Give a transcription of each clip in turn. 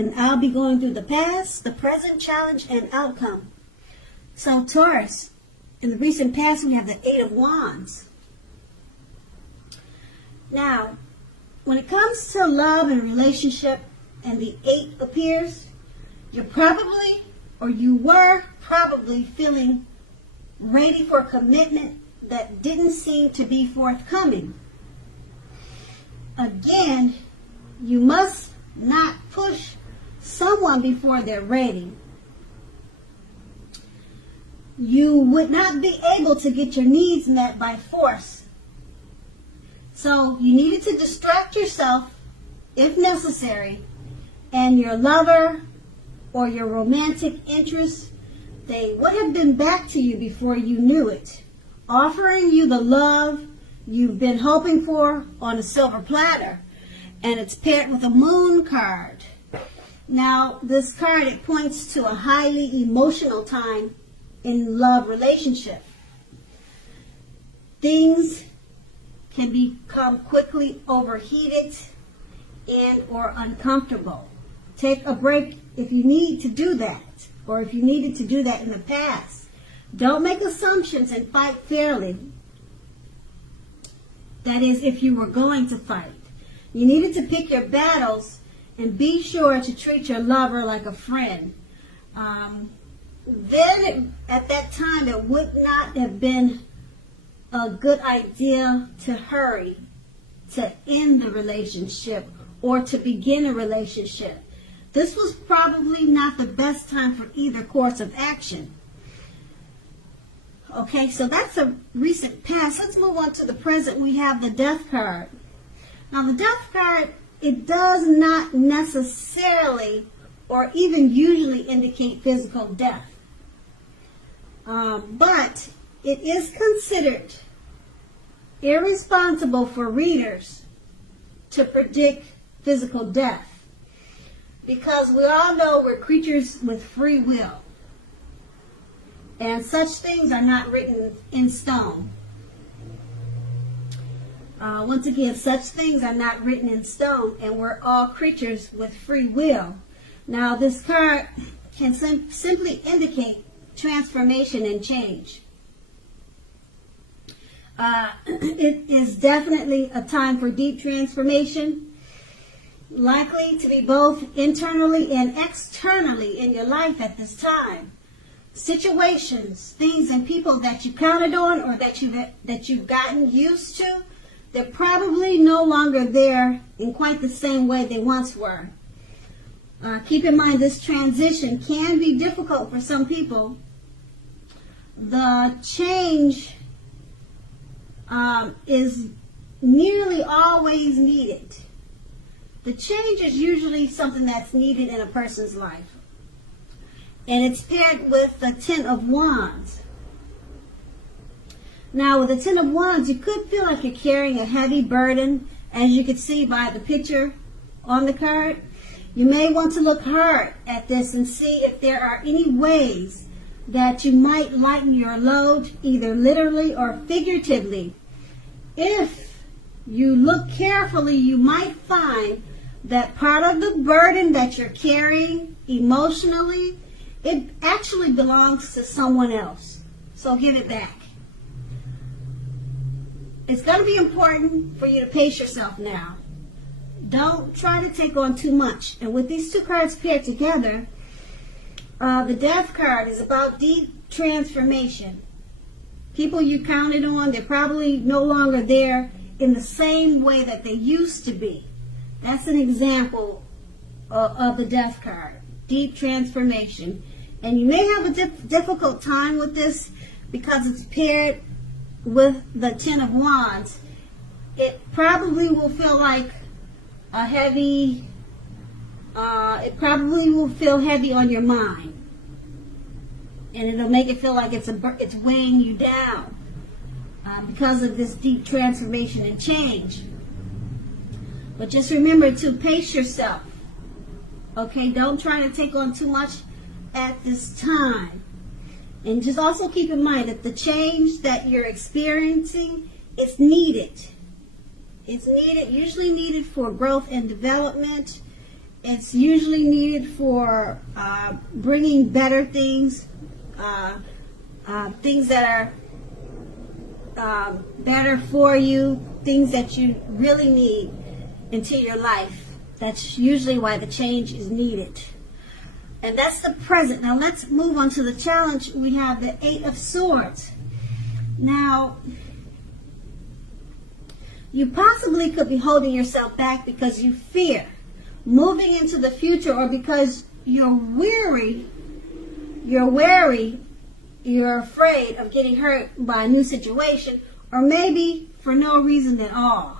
And I'll be going through the past, the present, challenge, and outcome. So Taurus, in the recent past, we have the Eight of Wands. Now, when it comes to love and relationship and the 8 appears, you're probably, or you were probably feeling ready for commitment that didn't seem to be forthcoming. Again, you must not push someone before they're ready. You would not be able to get your needs met by force. So you needed to distract yourself if necessary, and your lover or your romantic interest, they would have been back to you before you knew it, offering you the love you've been hoping for on a silver platter. And it's paired with a moon card. Now, this card, it points to a highly emotional time in love relationship. Things can become quickly overheated and or uncomfortable. Take a break if you need to do that, or if you needed to do that in the past. Don't make assumptions and fight fairly. That is, if you were going to fight. You needed to pick your battles and be sure to treat your lover like a friend. Then, at that time, it would not have been a good idea to hurry to end the relationship or to begin a relationship. This was probably not the best time for either course of action. Okay, so that's a recent past. Let's move on to the present. We have the Death card. Now, the Death card, it does not necessarily or even usually indicate physical death. But it is considered irresponsible for readers to predict physical death, because we all know we're creatures with free will, and such things are not written in stone. Once again, such things are not written in stone, and we're all creatures with free will. Now, this card can simply indicate transformation and change. It is definitely a time for deep transformation, likely to be both internally and externally in your life at this time. Situations, things, and people that you counted on or that you've gotten used to, they're probably no longer there in quite the same way they once were. Keep in mind, this transition can be difficult for some people. The change is nearly always needed. The change is usually something that's needed in a person's life. And it's paired with the Ten of Wands. Now, with the Ten of Wands, you could feel like you're carrying a heavy burden, as you can see by the picture on the card. You may want to look hard at this and see if there are any ways that you might lighten your load, either literally or figuratively. If you look carefully, you might find that part of the burden that you're carrying emotionally, it actually belongs to someone else. So give it back. It's going to be important for you to pace yourself now. Don't try to take on too much. And with these two cards paired together, the Death card is about deep transformation. People you counted on, they're probably no longer there in the same way that they used to be. That's an example of the Death card. Deep transformation. And you may have a difficult time with this because it's paired with the Ten of Wands. It probably will feel like a heavy, it probably will feel heavy on your mind. And it'll make it feel like it's weighing you down because of this deep transformation and change. But just remember to pace yourself. Okay, don't try to take on too much at this time. And just also keep in mind that the change that you're experiencing is needed. It's needed, usually needed for growth and development. It's usually needed for bringing better things, things that are better for you, things that you really need into your life. That's usually why the change is needed. And that's the present. Now let's move on to the challenge. We have the Eight of Swords. Now, you possibly could be holding yourself back because you fear moving into the future, or because you're wary, you're afraid of getting hurt by a new situation, or maybe for no reason at all.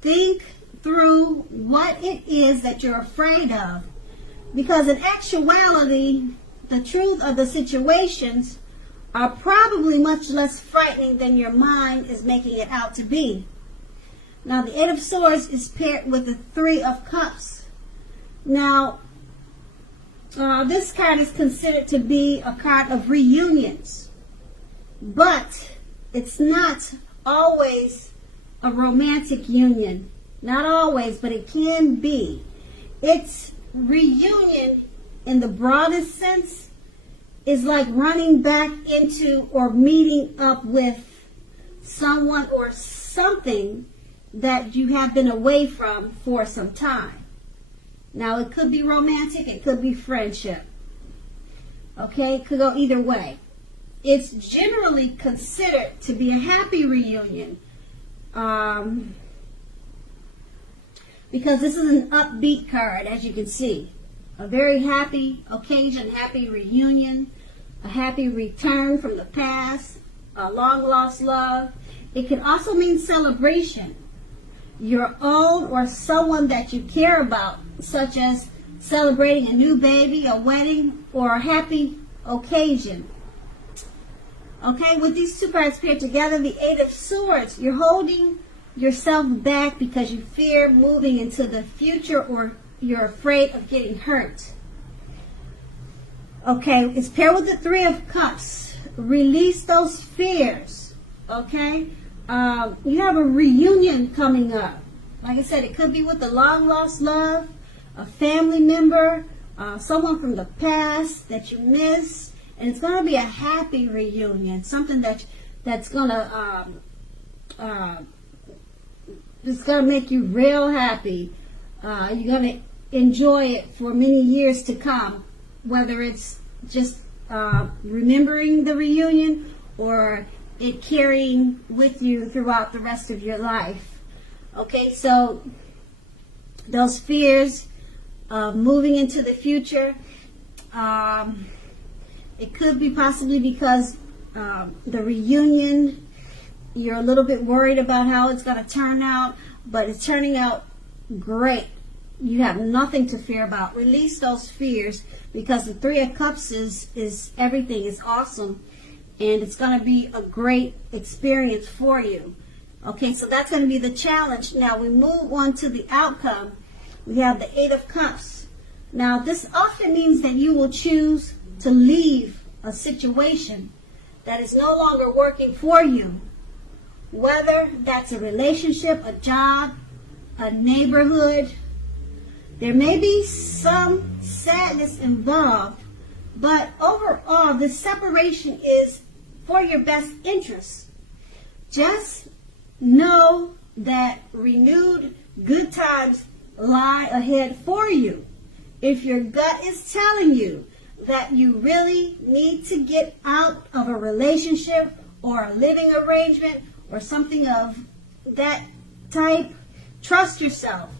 Think through what it is that you're afraid of, because in actuality, the truth of the situations are probably much less frightening than your mind is making it out to be. Now, the Eight of Swords is paired with the Three of Cups. Now, this card is considered to be a card of reunions, but it's not always a romantic union. Not always, but it can be. It's reunion in the broadest sense is like running back into or meeting up with someone or something that you have been away from for some time. Now, it could be romantic, it could be friendship. Okay, it could go either way. It's generally considered to be a happy reunion because this is an upbeat card, as you can see. A very happy occasion, happy reunion, a happy return from the past, a long-lost love. It can also mean celebration. Your own or someone that you care about, such as celebrating a new baby, a wedding, or a happy occasion. Okay, with these two cards paired together, the Eight of Swords, you're holding yourself back because you fear moving into the future, or you're afraid of getting hurt. Okay, it's paired with the Three of Cups. Release those fears. Okay, you have a reunion coming up. Like I said, it could be with a long-lost love, a family member, someone from the past that you miss, and it's going to be a happy reunion, something that's going to it's going to make you real happy. You're going to enjoy it for many years to come, whether it's just remembering the reunion or it carrying with you throughout the rest of your life. Okay, so those fears of moving into the future, it could be possibly because the reunion, you're a little bit worried about how it's going to turn out, but it's turning out great. You have nothing to fear about. Release those fears, because the Three of Cups is everything. It's awesome, and it's going to be a great experience for you. Okay, so that's going to be the challenge. Now we move on to the outcome. We have the Eight of Cups. Now this often means that you will choose to leave a situation that is no longer working for you. Whether that's a relationship, a job, a neighborhood. There may be some sadness involved, but overall, this separation is for your best interest. Just know that renewed good times lie ahead for you. If your gut is telling you that you really need to get out of a relationship or a living arrangement or something of that type, trust yourself.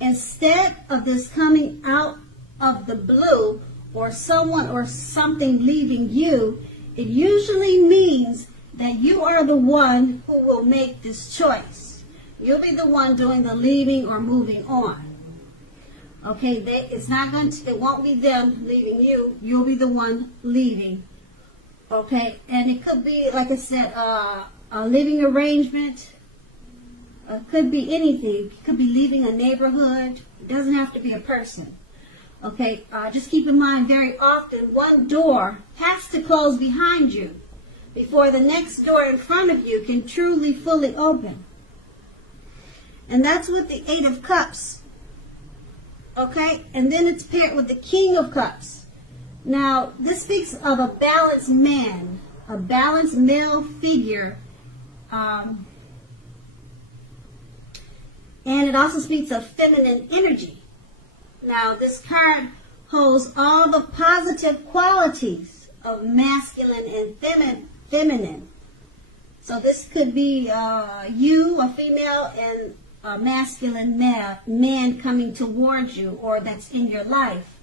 Instead of this coming out of the blue, or someone or something leaving you, it usually means that you are the one who will make this choice. You'll be the one doing the leaving or moving on. Okay, it won't be them leaving you. You'll be the one leaving. Okay, and it could be, like I said, a living arrangement. Could be anything. It could be leaving a neighborhood. It doesn't have to be a person. Okay, just keep in mind, very often one door has to close behind you before the next door in front of you can truly, fully open. And that's with the Eight of Cups. Okay, and then it's paired with the King of Cups. Now, this speaks of a balanced man, a balanced male figure. And it also speaks of feminine energy. Now, this card holds all the positive qualities of masculine and feminine. So this could be you, a female, and a masculine man coming towards you, or that's in your life.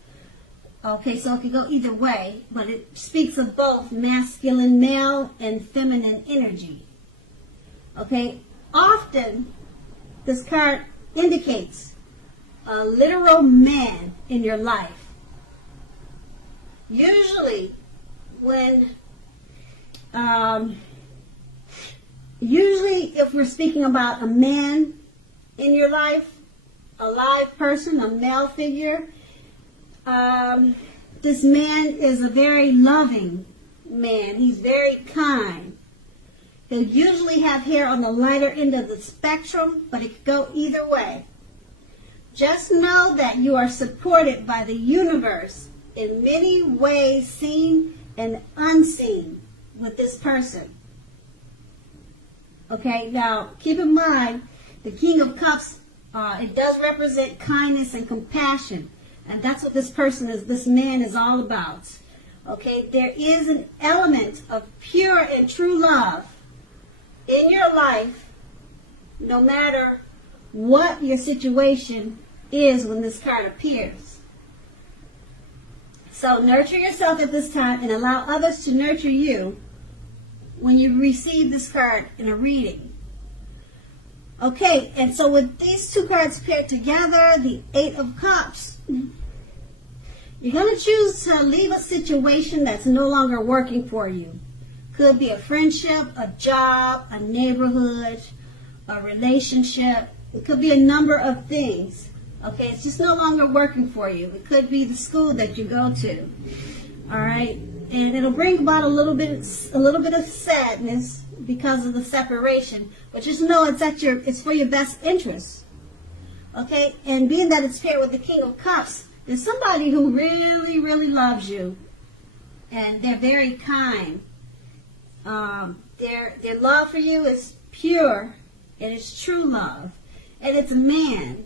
Okay, so it could go either way, but it speaks of both masculine male and feminine energy. Okay, often this card indicates a literal man in your life. Usually if we're speaking about a man in your life, a live person, a male figure, this man is a very loving man. He's very kind. He'll usually have hair on the lighter end of the spectrum, but it could go either way. Just know that you are supported by the universe in many ways, seen and unseen, with this person. Okay, now keep in mind, the King of Cups, it does represent kindness and compassion. And that's what this man is all about. Okay, there is an element of pure and true love in your life, no matter what your situation is when this card appears. So nurture yourself at this time and allow others to nurture you when you receive this card in a reading. Okay, and so with these two cards paired together, the Eight of Cups, you're going to choose to leave a situation that's no longer working for you. Could be a friendship, a job, a neighborhood, a relationship. It could be a number of things. Okay, it's just no longer working for you. It could be the school that you go to. All right, and it'll bring about a little bit of sadness because of the separation. But just know it's for your best interest. Okay, and being that it's paired with the King of Cups, there's somebody who really, really loves you, and they're very kind. Their love for you is pure, and it's true love, and it's a man.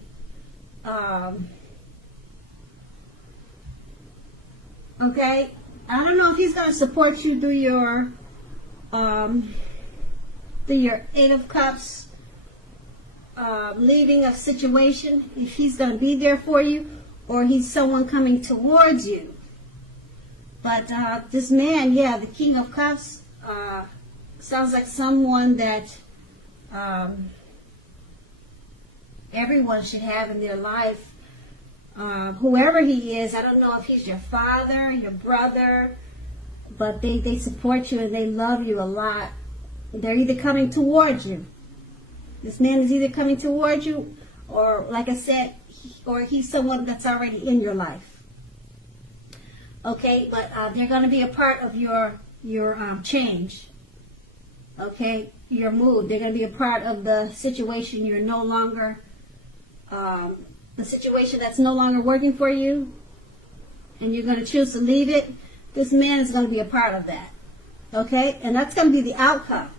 Okay, I don't know if he's going to support you through your Eight of Cups, leaving a situation. If he's going to be there for you, or he's someone coming towards you. But this man, the King of Cups, sounds like someone that everyone should have in their life. Whoever he is, I don't know if he's your father, your brother, but they support you and they love you a lot. They're either coming towards you. This man is either coming towards you, or like I said, or he's someone that's already in your life. Okay, but they're going to be a part of your change. Okay, your mood. They're going to be a part of the situation you're no longer, the situation that's no longer working for you, and you're going to choose to leave it. This man is going to be a part of that. Okay, and that's going to be the outcome.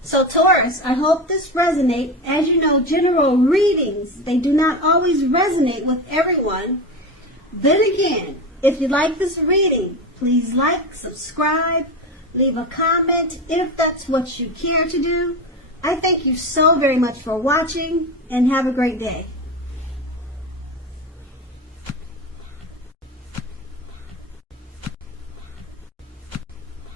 So Taurus, I hope this resonates. As you know, general readings, they do not always resonate with everyone. Then again, if you like this reading, please like, subscribe, leave a comment if that's what you care to do. I thank you so very much for watching, and have a great day.